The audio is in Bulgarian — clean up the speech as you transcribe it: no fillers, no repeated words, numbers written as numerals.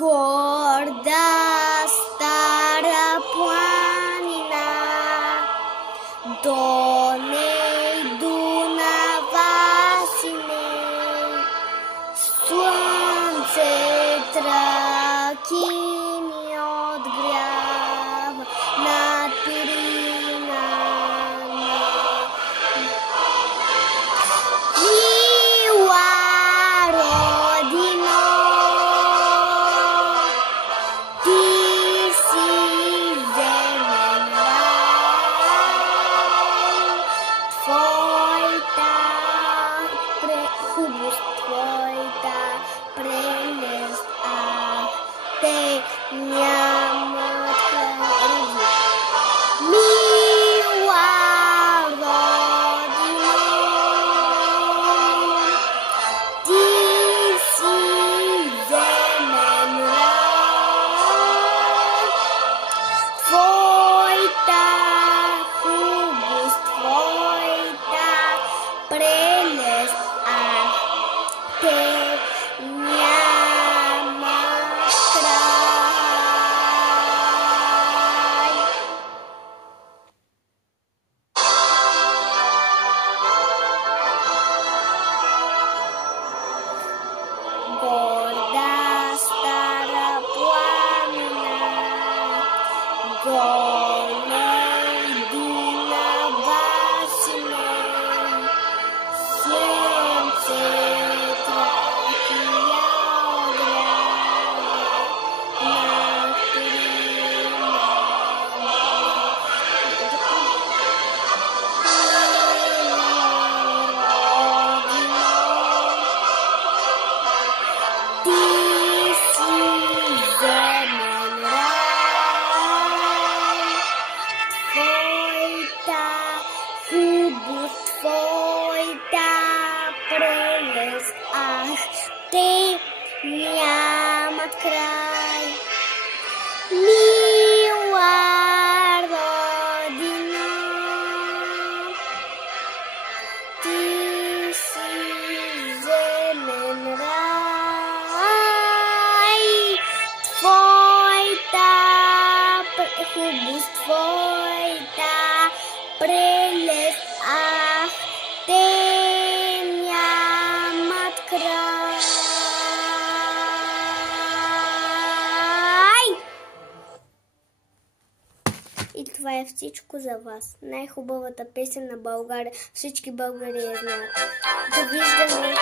Горда стара планина, до ней Дунава синей, слънце тръки ни отгрява над Пирина. Мила родино, ти си земен рай, твоята хубост, твоята прелест, те нямат край. Мила родино, ти си земен рай, твоята хубост, твоята прелест, те нямат край. Горда стара планина, до ней Дунава синей, слънце тръки я огрява над Пирина. Ти си земен рай, твоята хубост, твоята прелест, те нямат край. Мила родино, ти си земен рай, твоята хубост, твоята прелест, те нямат край. И това е всичко за вас. Най-хубавата песен на България. Всички българи я знаят. Довиждане!